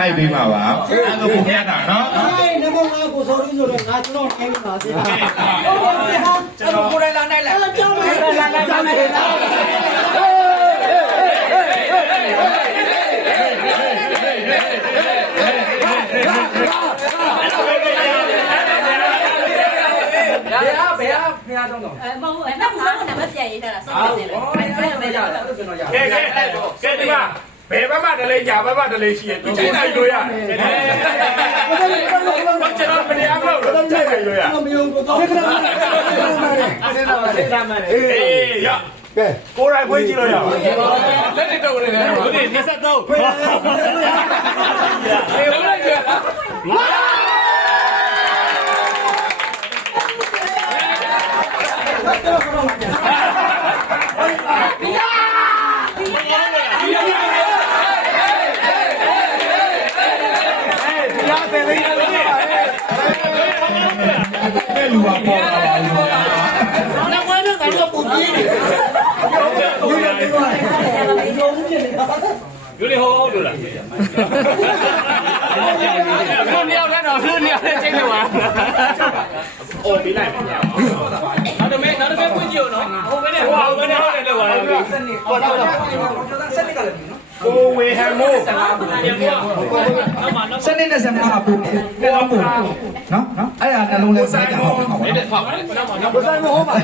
လိုက်ပေးမှာပါအဲ့ဒါကိုပြတာနော်အဲ့ဒီဘောငါကိုစော်ရင်းဆိုတော့ငါကျွန်တော်နိုင်ပါစေဟုတ်ပါပြီဟာကျွန်တော်ကိုယ်တိုင်လာနိုင်လိုက်ကျွန်တော်လာဘယ်တော့တော့မဟုတ်အဲ့နောက်ကတော့နံပါတ်ပြန်ရေးတာစောင့်နေတယ်ဘယ်ရတယ်ကျွန်တော်ရကဲဒီမှာဘယ်ဘက်မှတလေးညာဘက်မှတလေးရှိရင်ဒီချိန်နိုင်လို့ရတယ်ကျွန်တော်မနေအောင်လို့ချိန်နိုင်လို့ရမယုံတော့ခက်ခက်မှန်တယ်အေးရကဲကိုယ်တိုင်ခွင့်ကြည့်လို့ရပါလက်နေတော့နေတယ်ဟုတ်တယ်23ခွင့်အေးဟုတ်လိုက်ပြလူပါပေါ်လာပါလို့那我那个不比你，有点好多了。你要看到是你要这个玩。哦，没来。拿着没不久呢。我跟你说，我跟你说的玩。ကိုဝေဟံမို့စနေနဲ့စမအပူကိုအပူနော်အဲ့ဒါနှလုံးလဲစိုက်တာဟုတ်ပါဘူးဟုတ်တယ်ဟုတ်ပါဘူးဘုဆိုင်မဟုတ်ပါ